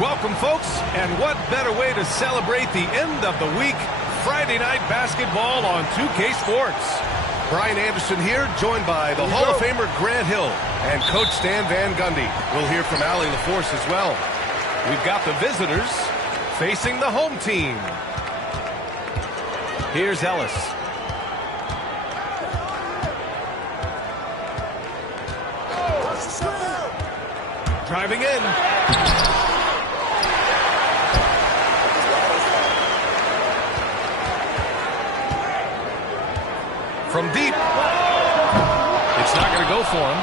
Welcome, folks, and what better way to celebrate the end of the week? Friday night basketball on 2K Sports. Brian Anderson here, joined by the Hall of Famer Grant Hill and Coach Stan Van Gundy. We'll hear from Allie LaForce as well. We've got the visitors facing the home team. Here's Ellis. Driving in. From deep. It's not going to go for him.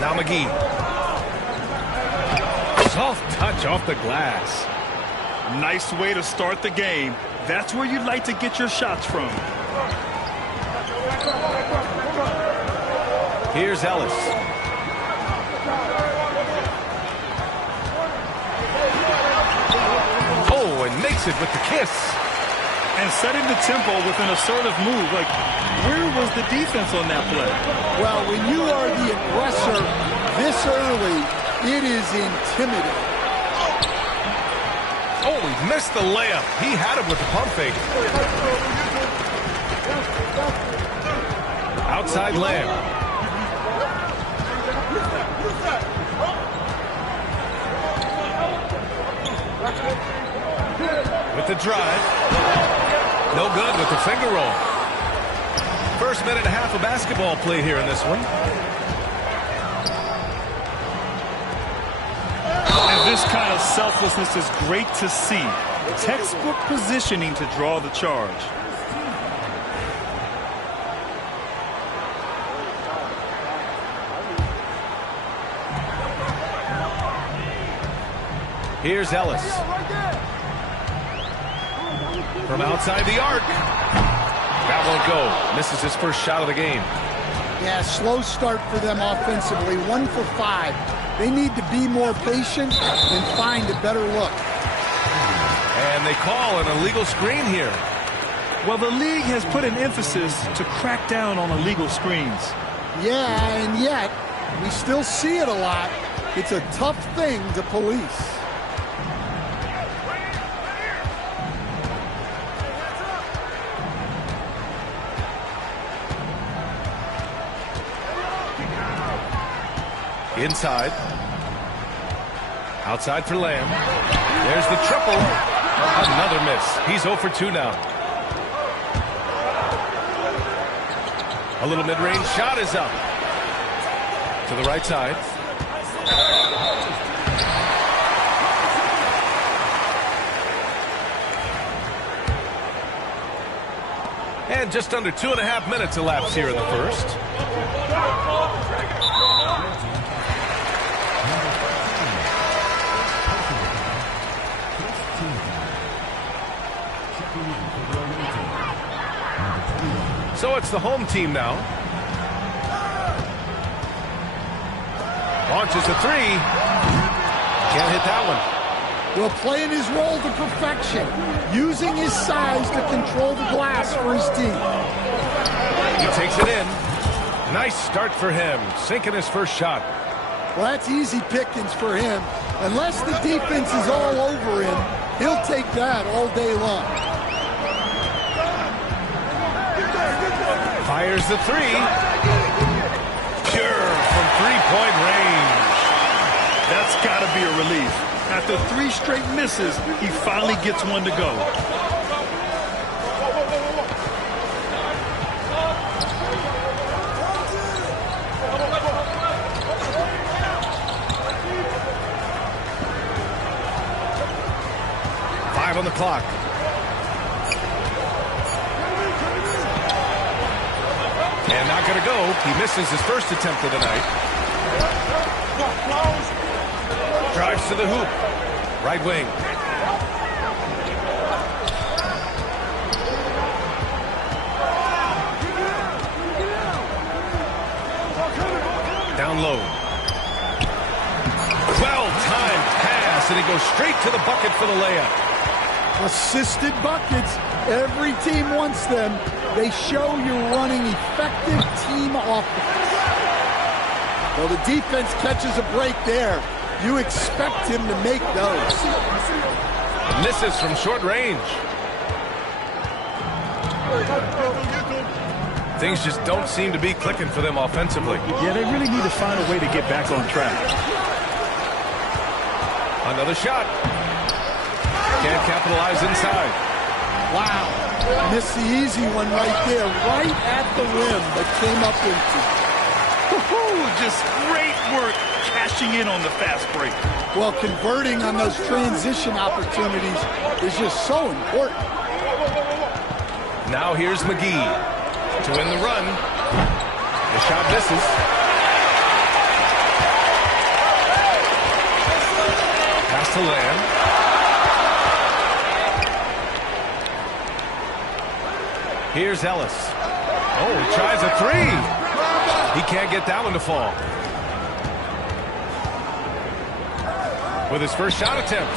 Now McGee. Soft touch off the glass. Nice way to start the game. That's where you'd like to get your shots from. Here's Ellis. Oh, and makes it with the kiss. And setting the tempo with an assertive move. Like, where was the defense on that play? Well, when you are the aggressor this early, it is intimidating. Oh, he missed the layup. He had him with the pump fake. Outside Lamb. With the drive. No good with the finger roll. First minute and a half of basketball play here in this one. And this kind of selflessness is great to see. Textbook positioning to draw the charge. Here's Ellis. From outside the arc. That won't go. Misses his first shot of the game. Yeah, slow start for them offensively. 1 for 5. They need to be more patient and find a better look. And they call an illegal screen here. Well, the league has put an emphasis to crack down on illegal screens. Yeah, and yet, we still see it a lot. It's a tough thing to police. Inside. Outside for Lamb. There's the triple. Another miss. He's 0 for 2 now. A little mid-range shot is up. To the right side. And just under 2.5 minutes elapsed here in the first. So it's the home team now. Launches a three. Can't hit that one. Well, playing his role to perfection. Using his size to control the glass for his team. He takes it in. Nice start for him. Sinking his first shot. Well, that's easy pickings for him. Unless the defense is all over him, he'll take that all day long. Fires the three. Pure from three-point range. That's got to be a relief. After 3 straight misses, he finally gets one to go. On the clock. And not going to go. He misses his first attempt of the night. Drives to the hoop. Right wing. Down low. Well-timed pass, and he goes straight to the bucket for the layup. Assisted buckets. Every team wants them. They show you're running effective team offense. Well, the defense catches a break there. You expect him to make those. Misses from short range. Things just don't seem to be clicking for them offensively. Yeah, they really need to find a way to get back on track. Another shot. Can't capitalize inside. Wow. Missed the easy one right there, right at the rim, but came up empty. Just great work cashing in on the fast break. Well, converting on those transition opportunities is just so important. Now here's McGee to win the run. The shot misses. Pass to Lamb. Here's Ellis. Oh, he tries a three. He can't get that one to fall. With his first shot attempt.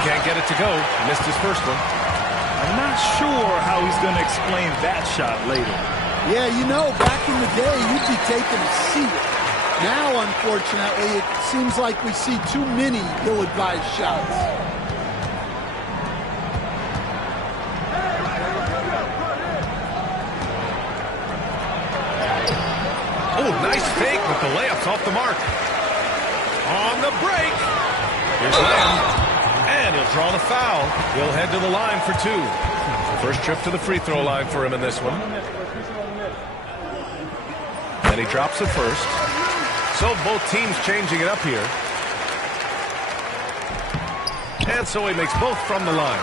Can't get it to go. Missed his first one. I'm not sure how he's going to explain that shot later. Yeah, you know, back in the day, you'd be taking a seat. Now, unfortunately, it seems like we see too many ill-advised shots. Oh, nice fake, but the layup's off the mark. On the break. Here's Lamb. And he'll draw the foul. He'll head to the line for two. First trip to the free throw line for him in this one. And he drops it first. So both teams changing it up here. And so he makes both from the line.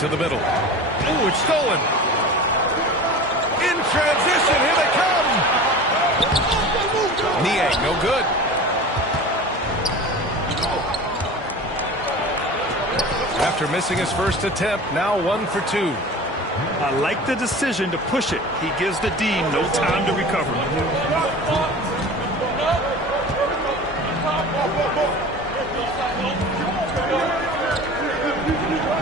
To the middle. Ooh, it's stolen. In transition, here they come. Niang, no good. After missing his first attempt, now 1 for 2. I like the decision to push it. He gives the D no time to recover.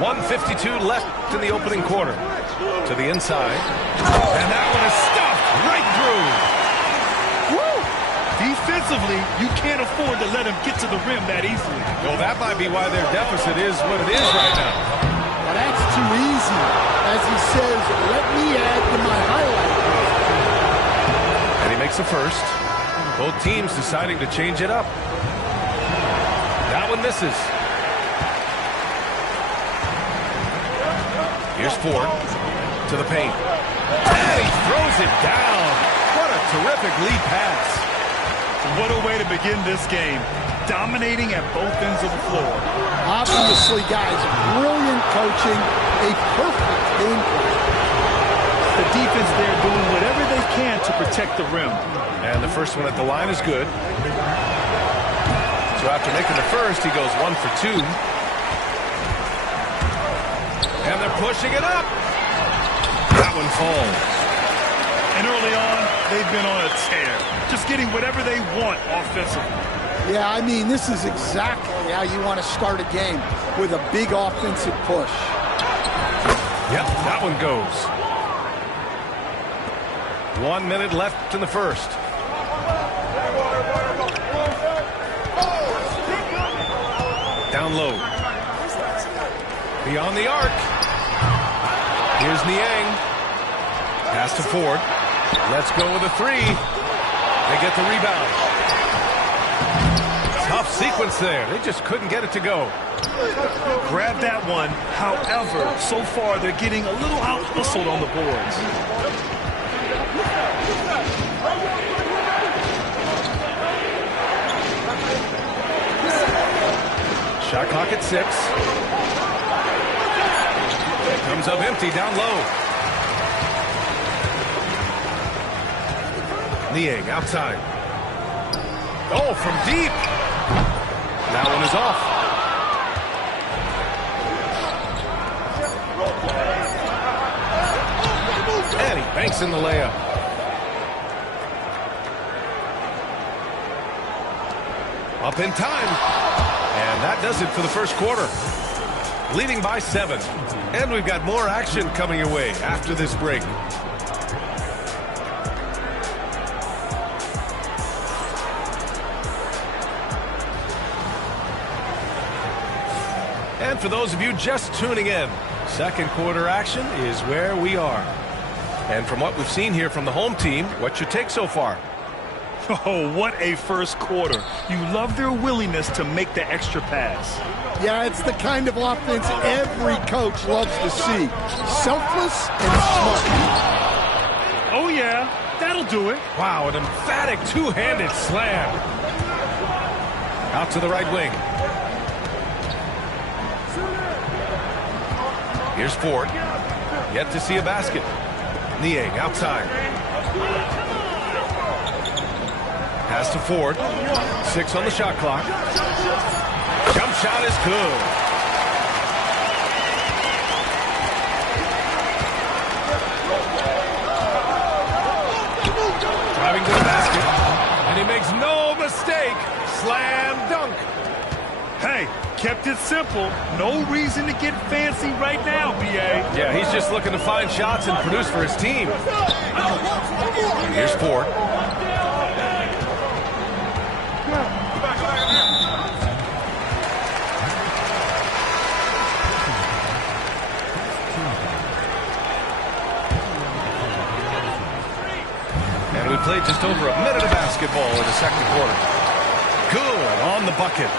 1:52 left in the opening quarter. To the inside. And that one is stuffed right through. Woo! Defensively, you can't afford to let him get to the rim that easily. Well, that might be why their deficit is what it is right now. Well, that's too easy. As he says, let me add to my highlight. And he makes the first. Both teams deciding to change it up. That one misses. Here's Ford to the paint. And he throws it down. What a terrific lead pass. What a way to begin this game. Dominating at both ends of the floor. Obviously, guys, brilliant coaching, a perfect game plan. The defense there doing whatever they can to protect the rim. And the first one at the line is good. So after making the first, he goes 1 for 2. And they're pushing it up. That one falls. And early on, they've been on a tear. Just getting whatever they want offensively. Yeah, I mean, this is exactly how you want to start a game, with a big offensive push. Yep, that one goes. 1 minute left in the first. Down low. Beyond the arc. Here's Niang. Pass to Ford. Let's go with a three. They get the rebound. Tough sequence there. They just couldn't get it to go. Grab that one. However, so far they're getting a little out-hustled on the boards. Shot clock at 6. Comes up empty down low. Niang outside. Oh, from deep. That one is off. And he banks in the layup. Up in time. And that does it for the first quarter. leading by 7. And we've got more action coming your way after this break. And for those of you just tuning in, second quarter action is where we are. And from what we've seen here from the home team, what's your take so far? Oh, what a first quarter. You love their willingness to make the extra pass. Yeah, it's the kind of offense every coach loves to see. Selfless and smart. Oh, yeah, that'll do it. Wow, an emphatic two-handed slam. Out to the right wing. Here's Ford. Yet to see a basket. Niang outside. Pass to Ford. 6 on the shot clock. Jump shot is good. Driving to the basket. And he makes no mistake. Slam dunk. Hey, kept it simple. No reason to get fancy right now, B.A. Yeah, he's just looking to find shots and produce for his team. Here's Ford. And we played just over a minute of basketball in the second quarter. Good on the bucket.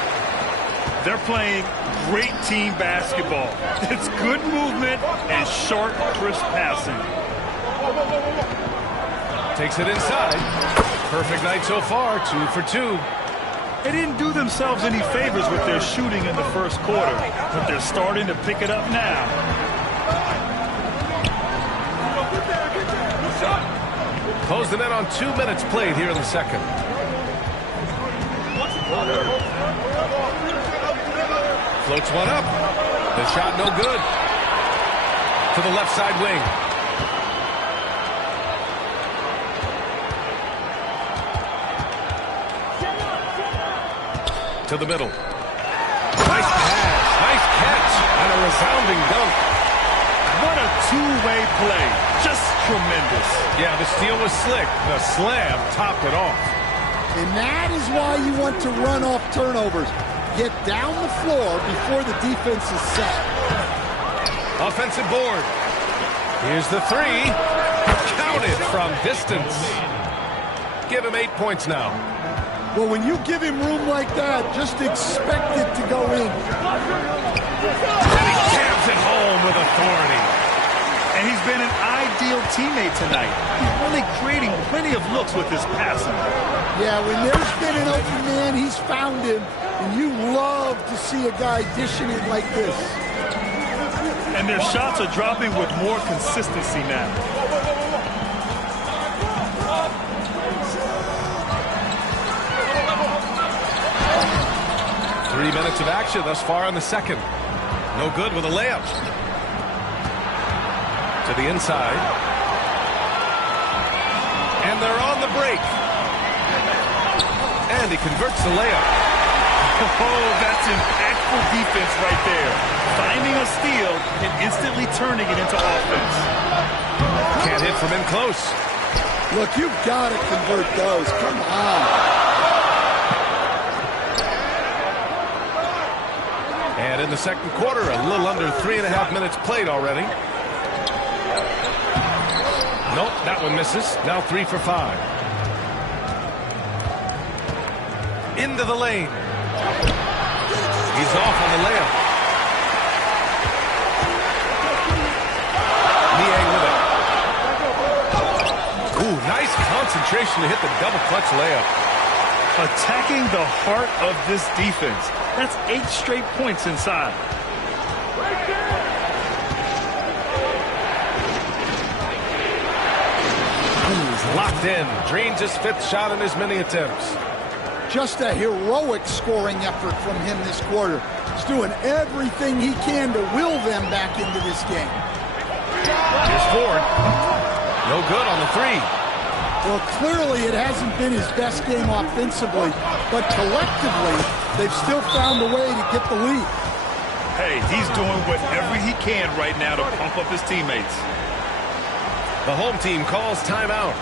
They're playing great team basketball. It's good movement and short, crisp passing. Takes it inside. Perfect night so far, 2 for 2. They didn't do themselves any favors with their shooting in the first quarter, but they're starting to pick it up now. Closing in on 2 minutes played here in the second. Floats one up. The shot no good. To the left side wing. To the middle. Nice pass. Nice catch. And a resounding dunk. What a two-way play. Just tremendous. Yeah, the steal was slick. The slam topped it off. And that is why you want to run off turnovers. Get down the floor before the defense is set. Offensive board. Here's the 3. Counted from distance. Give him 8 points now. Well, when you give him room like that, just expect it to go in. And he jams it home with authority. And he's been an ideal teammate tonight. He's really creating plenty of looks with his passing. Yeah, when there's been an open man, he's found him. And you love to see a guy dishing it like this. And their shots are dropping with more consistency now. Three minutes of action thus far in the second. No good with a layup. To the inside. And they're on the break. And he converts the layup. Oh, that's impactful defense right there. Finding a steal and instantly turning it into offense. Can't hit from in close. Look, you've got to convert those. Come on. And in the second quarter, a little under 3.5 minutes played already. Nope, that one misses. Now 3 for 5. Into the lane. He's off on the layup. Niang with it. Ooh, nice concentration to hit the double clutch layup. Attacking the heart of this defense. That's 8 straight points inside. He's locked in. Drains his 5th shot in as many attempts. Just a heroic scoring effort from him this quarter. He's doing everything he can to will them back into this game. Here's Ford. No good on the 3. Well, clearly it hasn't been his best game offensively, but collectively, they've still found a way to get the lead. Hey, Hey, he's doing whatever he can right now to pump up his teammates. The home team calls timeout.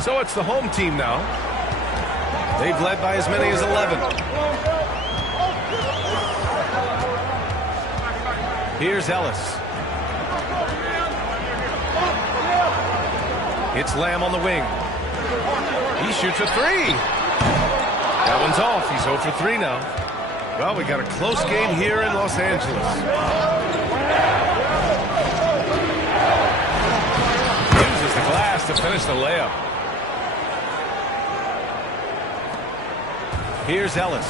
So it's the home team now. They've led by as many as 11. Here's Ellis. It's Lamb on the wing. He shoots a three. That one's off. He's 0 for 3 now. Well, we got a close game here in Los Angeles. Uses the glass to finish the layup. Here's Ellis.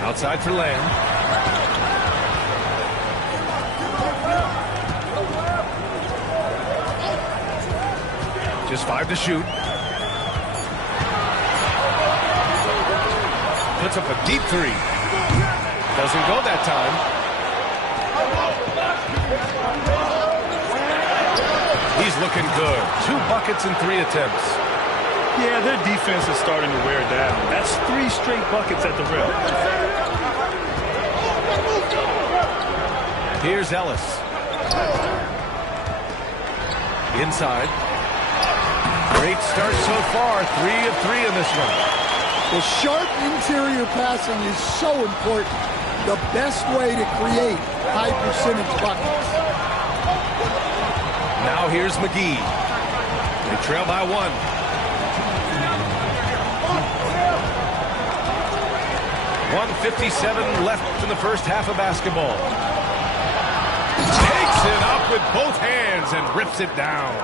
Outside for Lamb. Just 5 to shoot. Puts up a deep three. Doesn't go that time. He's looking good. 2 buckets in 3 attempts. Yeah, their defense is starting to wear down. That's 3 straight buckets at the rim. Here's Ellis. Inside. Great start so far. 3 of 3 in this one. The sharp interior passing is so important. The best way to create high percentage buckets. Now here's McGee. They trail by 1. .157 left in the first half of basketball. Takes it up with both hands and rips it down.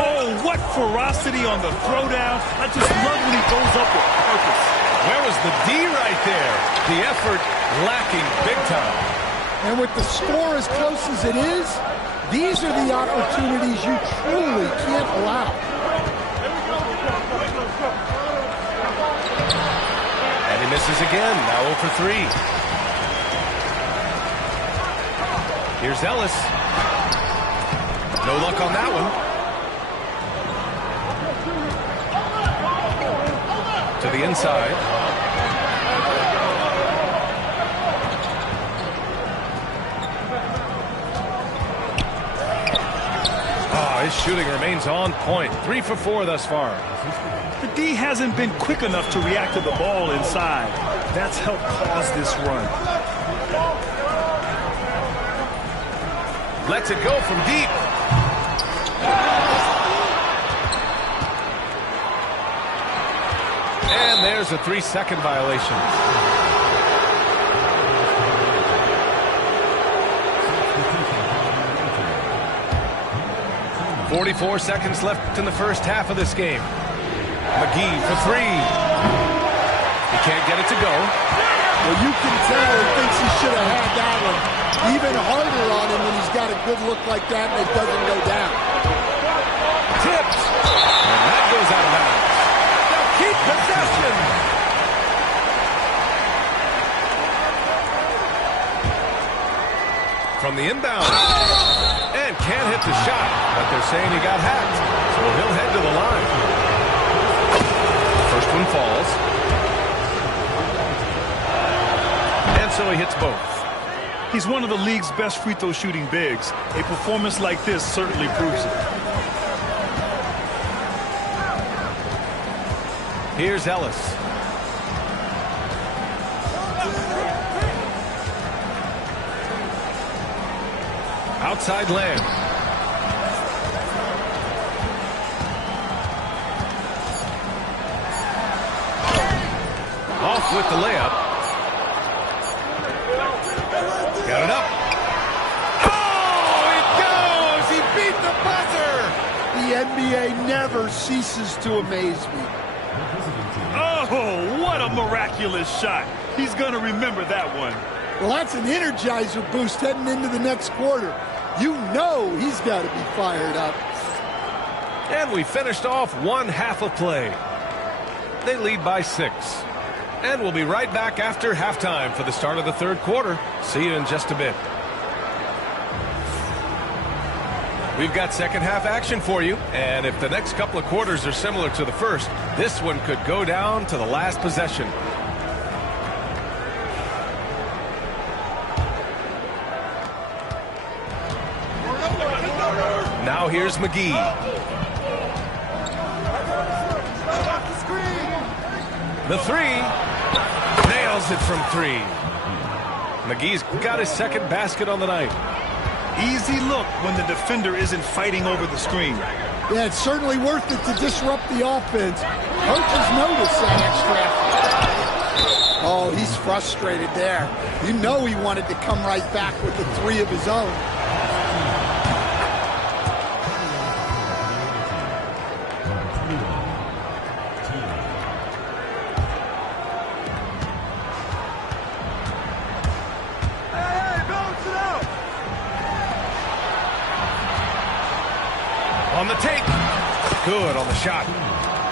Oh, what ferocity on the throwdown. I just love when he goes up with purpose. Where was the D right there? The effort lacking big time. And with the score as close as it is, these are the opportunities you truly can't allow. And he misses again, now 0 for 3. Here's Ellis. No luck on that one. To the inside. His shooting remains on point. 3 for 4 thus far. The D hasn't been quick enough to react to the ball inside. That's helped cause this run. Lets it go from deep. And there's a 3-second violation. 44 seconds left in the first half of this game. McGee for 3. He can't get it to go. Well, you can tell he thinks he should have had that one even harder on him when he's got a good look like that and it doesn't go down. Tipped. And that goes out of bounds. They'll keep possession. From the inbound. And can't hit the shot, but they're saying he got hacked, so he'll head to the line. First one falls. And so he hits both. He's one of the league's best free throw shooting bigs. A performance like this certainly proves it. Here's Ellis. Outside Lamb. with the layup. Got it up. Oh, it goes! He beat the buzzer! The NBA never ceases to amaze me. Oh, what a miraculous shot. He's going to remember that one. Well, that's an energizer boost heading into the next quarter. You know he's got to be fired up. And we finished off one half of play. They lead by 6. And we'll be right back after halftime for the start of the third quarter. See you in just a bit. We've got second half action for you. And if the next couple of quarters are similar to the first, this one could go down to the last possession. Now here's McGee. The three. Nails it from 3. McGee's got his second basket on the night. Easy look when the defender isn't fighting over the screen. Yeah, it's certainly worth it to disrupt the offense. Coaches notice that extra effort. Oh, he's frustrated there. You know he wanted to come right back with the 3 of his own. On the take. Good on the shot.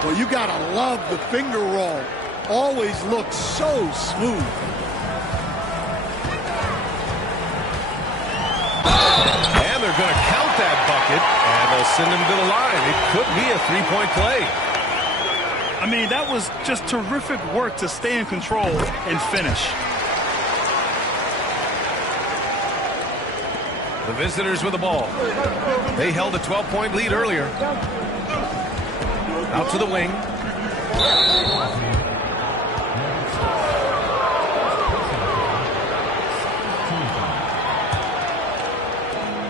Well, you got to love the finger roll. Always looks so smooth. And they're going to count that bucket, and they'll send him to the line. It could be a 3-point play. I mean, that was just terrific work to stay in control and finish. The visitors with the ball. They held a 12-point lead earlier. Out to the wing.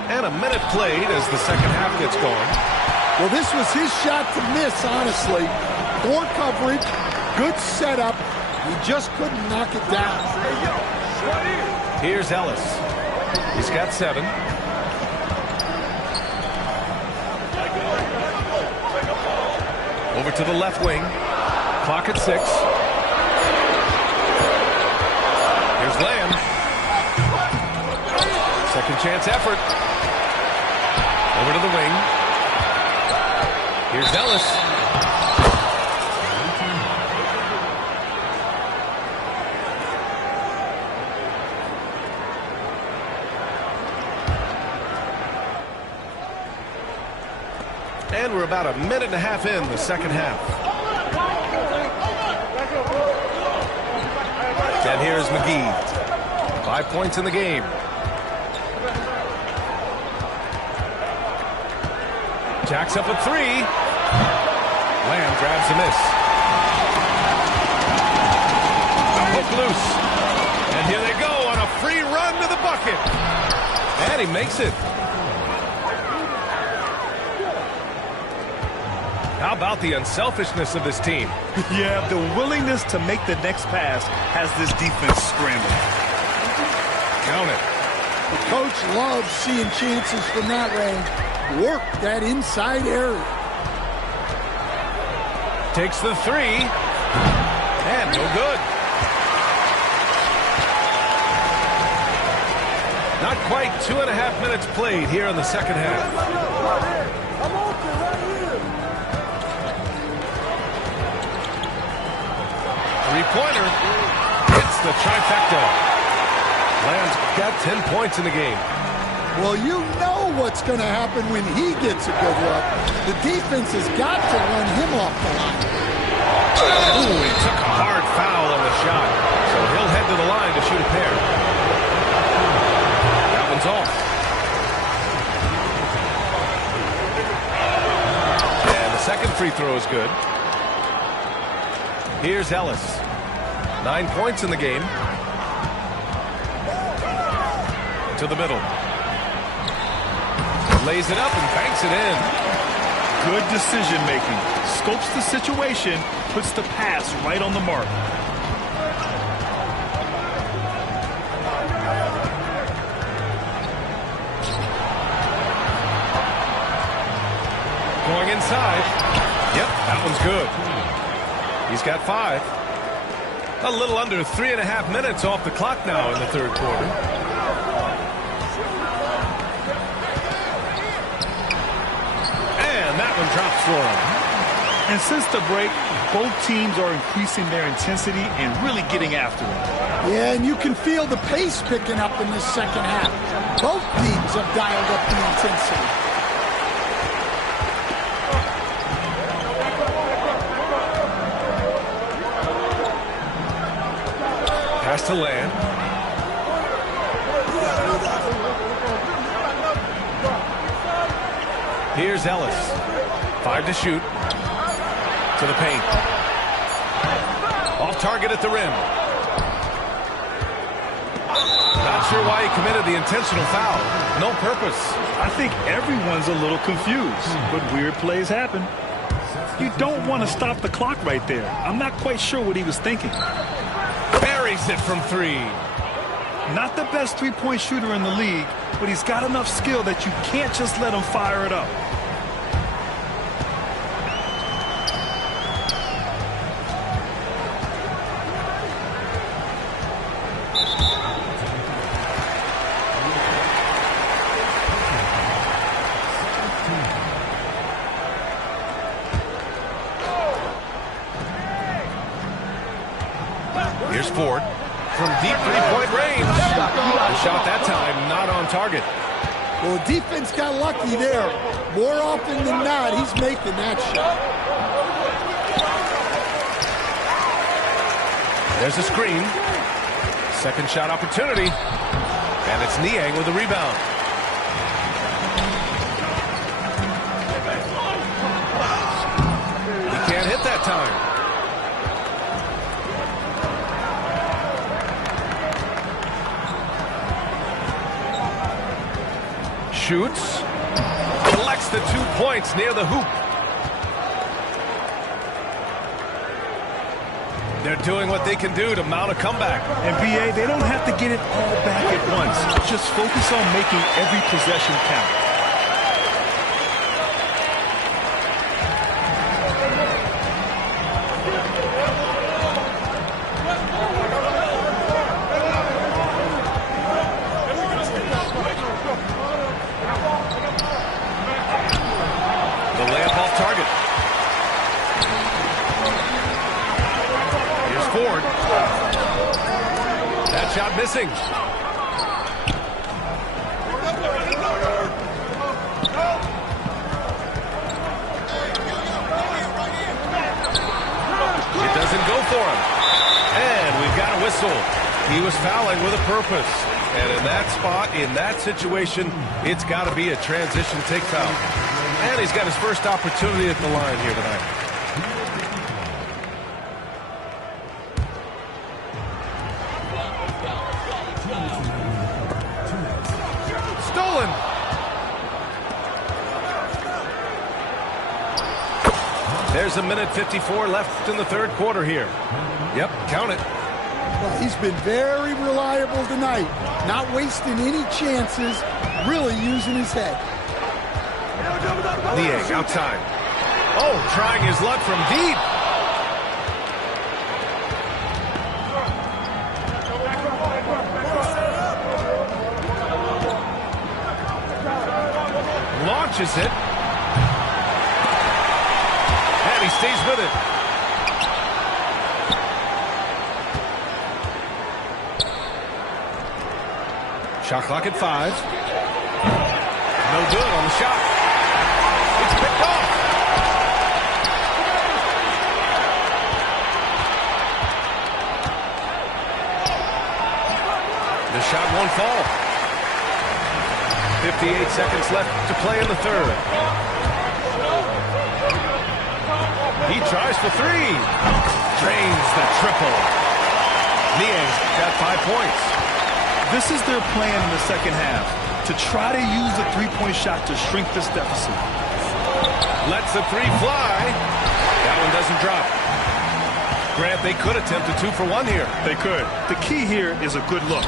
And a minute played as the second half gets going. Well, this was his shot to miss, honestly. Poor coverage, good setup. He just couldn't knock it down. Here's Ellis. He's got 7. Over to the left wing. Clock at 6. Here's Lamb. Second chance effort. Over to the wing. Here's Ellis. And we're about a minute and a half in the second half. And here's McGee. 5 points in the game. Jacks up a 3. Lamb grabs a miss. Hook loose. And here they go on a free run to the bucket. And he makes it. How about the unselfishness of this team? Yeah, the willingness to make the next pass has this defense scrambling. Count it. The coach loves seeing chances from that range. Work that inside area. Takes the 3. And no good. Not quite 2.5 minutes played here in the second half. Three-pointer. Hits the trifecta. Lamb's got 10 points in the game. Well, you know what's going to happen when he gets a good look. The defense has got to run him off the line. Ooh, he took a hard foul on the shot. So he'll head to the line to shoot a pair. That one's off. And the second free throw is good. Here's Ellis. 9 points in the game. To the middle. Lays it up and banks it in. Good decision making. Scopes the situation, puts the pass right on the mark. Going inside. Yep, that one's good. He's got 5. A little under 3.5 minutes off the clock now in the third quarter. And that one drops for him. And since the break, both teams are increasing their intensity and really getting after it. Yeah, and you can feel the pace picking up in this second half. Both teams have dialed up the intensity. Pass to land. Here's Ellis. 5 to shoot. To the paint. Off target at the rim. Not sure why he committed the intentional foul. No purpose. I think everyone's a little confused, but weird plays happen. You don't want to stop the clock right there. I'm not quite sure what he was thinking. Buries it from 3. Not the best three-point shooter in the league, but he's got enough skill that you can't just let him fire it up. Here's Ford from deep three-point range. The shot that time not on target. Well, defense got lucky there. More often than not, he's making that shot. There's a screen. Second shot opportunity. And it's Niang with the rebound. He can't hit that time. Shoots, collects the 2 points near the hoop. They're doing what they can do to mount a comeback. And BA, they don't have to get it all back at once. Just focus on making every possession count. That shot missing. It doesn't go for him. And we've got a whistle. He was fouling with a purpose. And in that spot, in that situation, it's got to be a transition take foul. And he's got his first opportunity at the line here tonight. Stolen. There's a minute 54 left in the third quarter here. Yep, count it. Well, he's been very reliable tonight. Not wasting any chances, really using his head. Niang outside. Oh, trying his luck from deep. Launches it. And he stays with it. Shot clock at 5. No good on the shot. It's picked off. The shot won't fall. 58 seconds left to play in the third. He tries for 3. Drains the triple. Niang's got 5 points. This is their plan in the second half, to try to use the three-point shot to shrink this deficit. Lets the 3 fly. That one doesn't drop. Grant, they could attempt a 2 for 1 here. They could. The key here is a good look.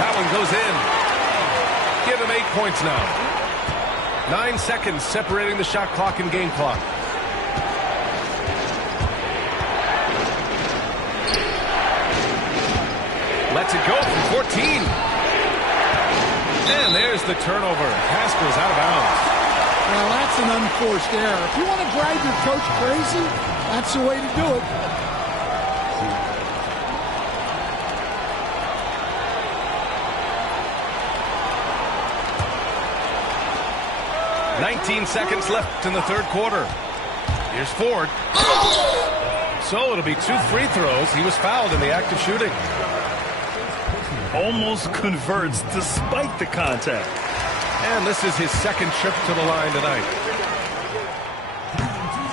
That one goes in. Give him 8 points now. 9 seconds separating the shot clock and game clock. Lets it go from 14. And there's the turnover. Pass goes out of bounds. Well, that's an unforced error. If you want to drive your coach crazy, that's the way to do it. 19 seconds left in the third quarter. Here's Ford. So it'll be 2 free throws. He was fouled in the act of shooting. Almost converts despite the contact. And this is his second trip to the line tonight.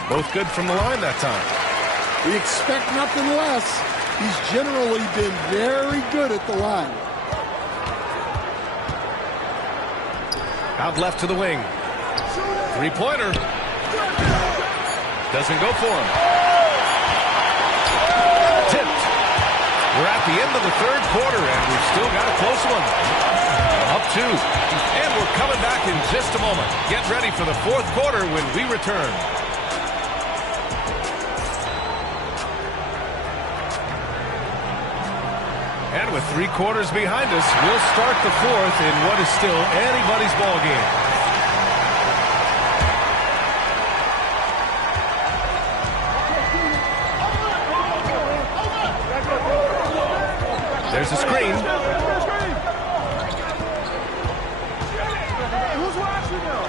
Both good from the line that time. We expect nothing less. He's generally been very good at the line. Out left to the wing. Three-pointer. Doesn't go for him. Tipped. We're at the end of the third quarter, and we've still got a close one. Up 2. And we're coming back in just a moment. Get ready for the fourth quarter when we return. And with 3 quarters behind us, we'll start the fourth in what is still anybody's ball game. There's a screen. Who's watching now?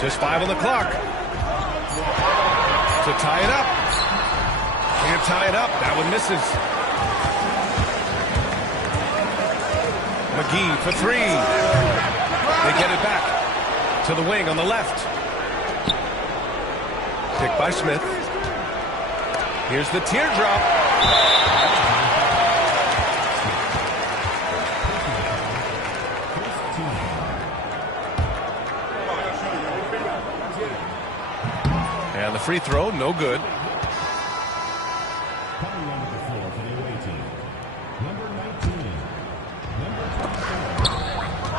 Just 5 on the clock. To tie it up. Can't tie it up. That one misses. McGee for 3. They get it back to the wing on the left. Picked by Smith. Here's the teardrop. And the free throw, no good.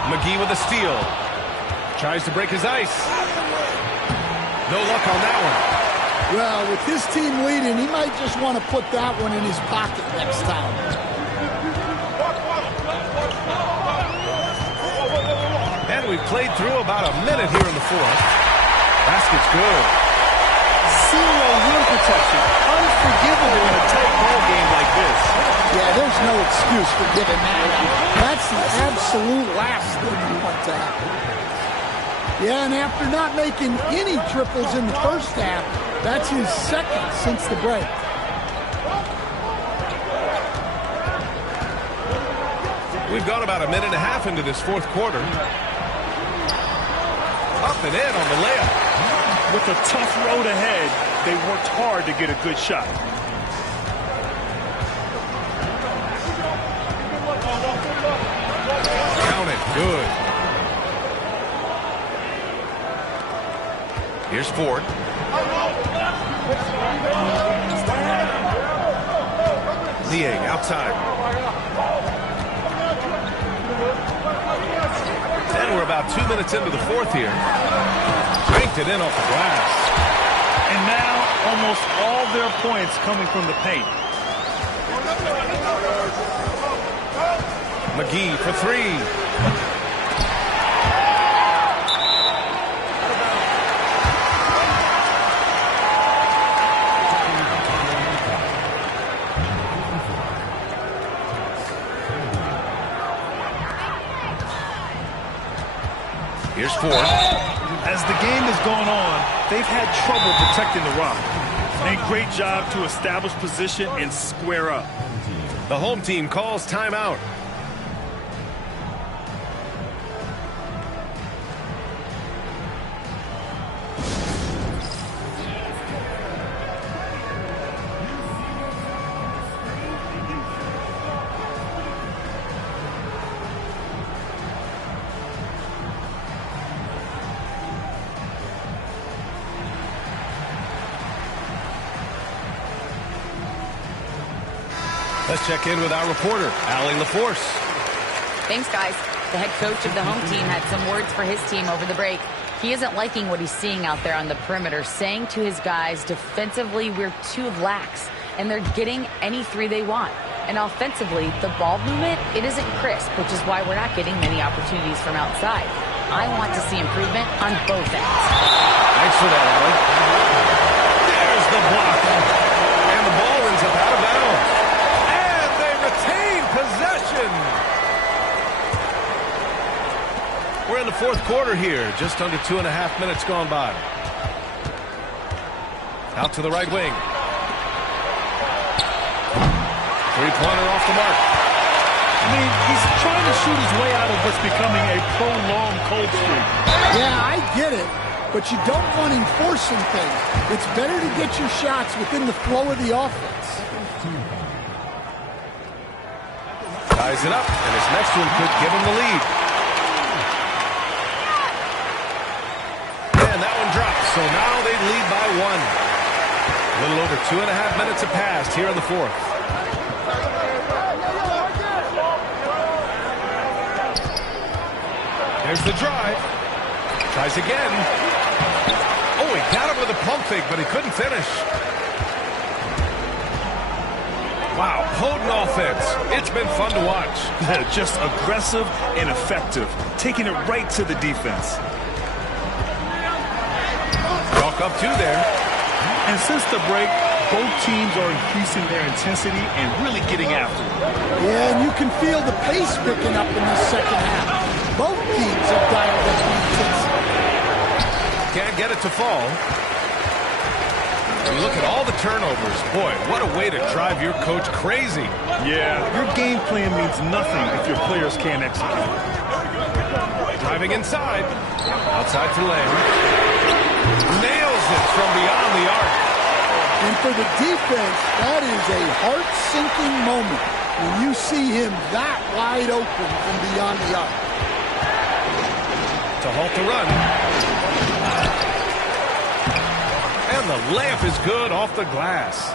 McGee with a steal. Tries to break his ice. No luck on that one. Well, with his team leading, he might just want to put that one in his pocket next time. And we've played through about a minute here in the fourth. Basket's good. Zero rim protection. Unforgivable in a tight ball game like this. Yeah, there's no excuse for giving that up. That's the absolute last thing you want to happen. Yeah, and after not making any triples in the first half, that's his second since the break. We've gone about a minute and a half into this fourth quarter. Up and in on the layup. With a tough road ahead, they worked hard to get a good shot. Count it. Good. Here's Ford. Liang outside. And we're about 2 minutes into the fourth here. Banked it in off the glass. And now almost all their points coming from the paint. McGee for 3. Here's Ford. As the game has gone on, they've had trouble protecting the rock. A great job to establish position and square up. The home team calls timeout. Let's check in with our reporter, Allie LaForce. Thanks, guys. The head coach of the home team had some words for his team over the break. He isn't liking what he's seeing out there on the perimeter, saying to his guys, defensively, we're too lax, and they're getting any three they want. And offensively, the ball movement, it isn't crisp, which is why we're not getting many opportunities from outside. I want to see improvement on both ends. Thanks for that, Allie. There's the block. And the ball ends up out of bounds. And they retain possession. We're in the fourth quarter here. Just under 2.5 minutes gone by. Out to the right wing. Three-pointer off the mark. I mean, he's trying to shoot his way out of what's becoming a prolonged cold streak. Yeah, I get it, but you don't want him forcing things. It's better to get your shots within the flow of the offense. Ties it up, and his next one could give him the lead. And that one drops, so now they lead by 1. A little over 2.5 minutes have passed here in the fourth. There's the drive. Tries again. Oh, he got him with a pump fake, but he couldn't finish. Wow, potent offense. It's been fun to watch. Just aggressive and effective, taking it right to the defense. Walk up two there. And since the break, both teams are increasing their intensity and really getting after it. Yeah, and you can feel the pace picking up in the second half. Both teams have dialed up the intensity. Can't get it to fall. And look at all the turnovers. Boy, what a way to drive your coach crazy. Yeah, your game plan means nothing if your players can't execute. Driving inside. Outside to Lamb. Nails it from beyond the arc. And for the defense, that is a heart-sinking moment when you see him that wide open from beyond the arc. To halt the run. And the layup is good off the glass.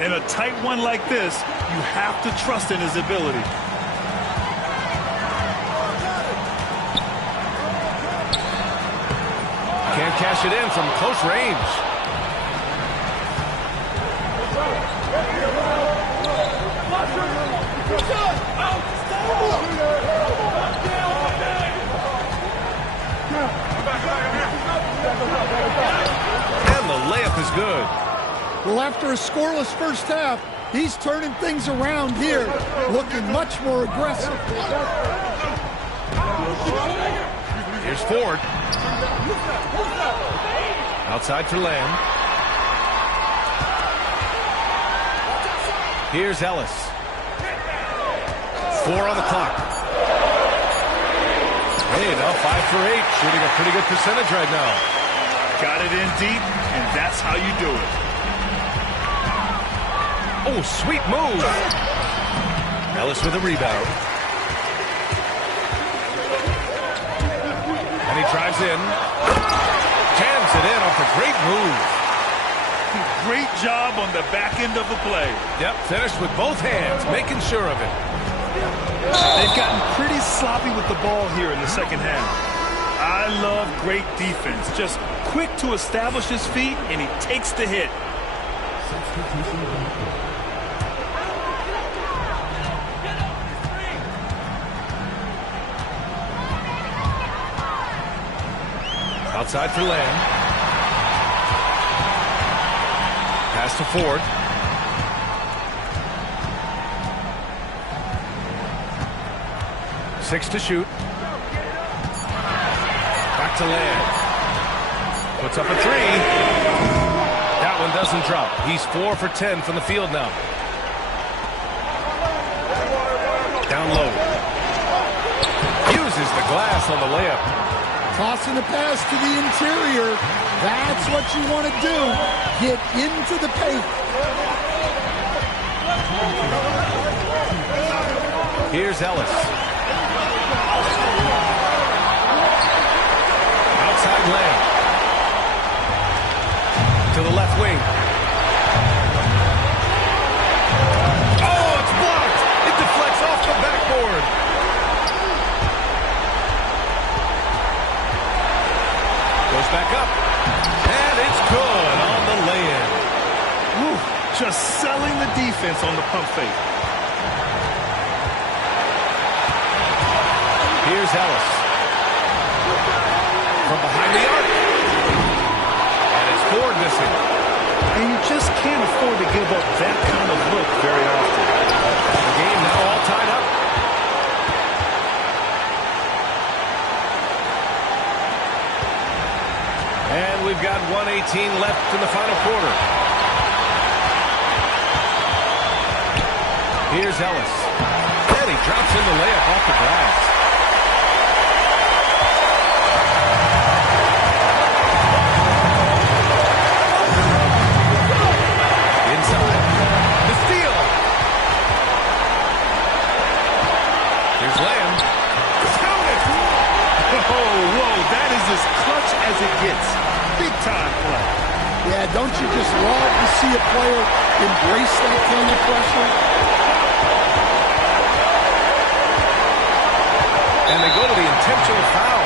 In a tight one like this, you have to trust in his ability. Can't cash it in from close range. And the layup is good. Well, after a scoreless first half, he's turning things around here, looking much more aggressive. Here's Ford. Outside for Lamb. Here's Ellis. 4 on the clock. Hey, now 5 for 8. Shooting a pretty good percentage right now. Got it in deep, and that's how you do it. Oh, sweet move. Ellis with a rebound. And he drives in. Jams it in off a great move. Great job on the back end of the play. Yep, finished with both hands, making sure of it. They've gotten pretty sloppy with the ball here in the second half. I love great defense. Just quick to establish his feet, and he takes the hit. Outside for Lamb. Pass to Ford. Six to shoot. Back to Lamb. Puts up a three. That one doesn't drop. He's 4 for 10 from the field now. Down low. Uses the glass on the layup. Tossing the pass to the interior. That's what you want to do. Get into the paint. Here's Ellis. Outside Lamb. To the left wing. Oh, it's blocked. It deflects off the backboard. Just selling the defense on the pump fake. Here's Ellis. From behind the arc. And it's Ford missing. And you just can't afford to give up that kind of look very often. The game now all tied up. And we've got 1:18 left in the final quarter. Here's Ellis. And he drops in the layup off the glass. Inside. The steal. Here's Lamb. Count it. Oh, whoa, that is as clutch as it gets. Big time play. Yeah, don't you just love to see a player embrace that kind of pressure? And they go to the intentional foul.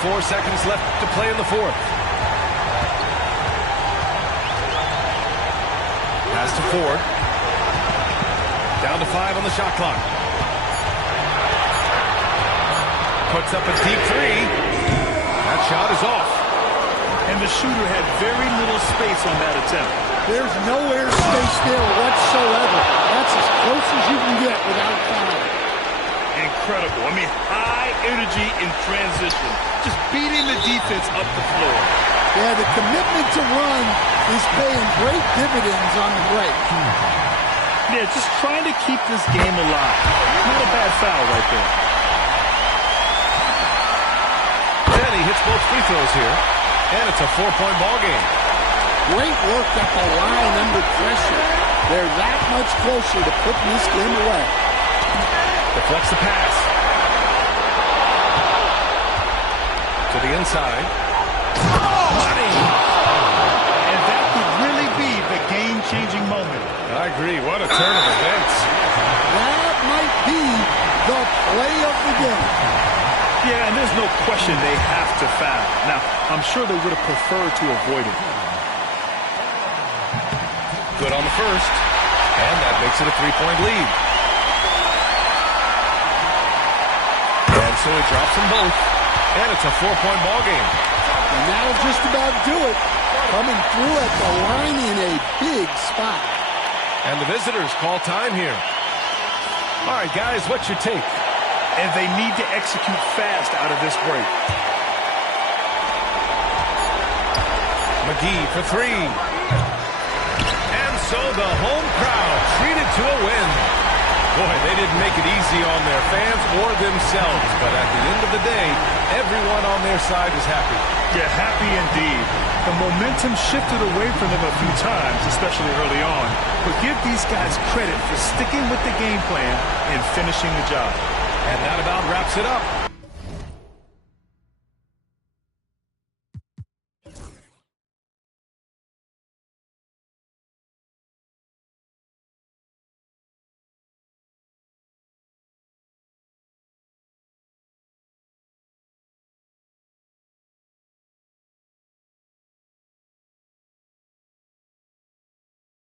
Four seconds left to play in the fourth. Pass to Ford. Down to 5 on the shot clock. Puts up a deep three. That shot is off. And the shooter had very little space on that attempt. There's no air space there whatsoever. That's as close as you can get without foul. Incredible. I mean, high energy in transition. Just beating the defense up the floor. Yeah, the commitment to run is paying great dividends on the break. Yeah, just trying to keep this game alive. Not a bad foul right there. And he hits both free throws here. And it's a 4-point ball game. Great work at the line under pressure. They're that much closer to putting this game away. Deflects the pass. To the inside. Money! And that could really be the game-changing moment. I agree. What a turn of events. That might be the play of the game. Yeah, and there's no question they have to foul. Now, I'm sure they would have preferred to avoid it. Good on the first. And that makes it a 3-point lead. And so he drops them both. And it's a 4-point ball game. And that'll just about do it. Coming through at the line in a big spot. And the visitors call time here. All right, guys, what's your take? And they need to execute fast out of this break. McGee for 3. And so the home crowd treated to a win. Boy, they didn't make it easy on their fans or themselves. But at the end of the day, everyone on their side is happy. Yeah, happy indeed. The momentum shifted away from them a few times, especially early on. But give these guys credit for sticking with the game plan and finishing the job. And that about wraps it up.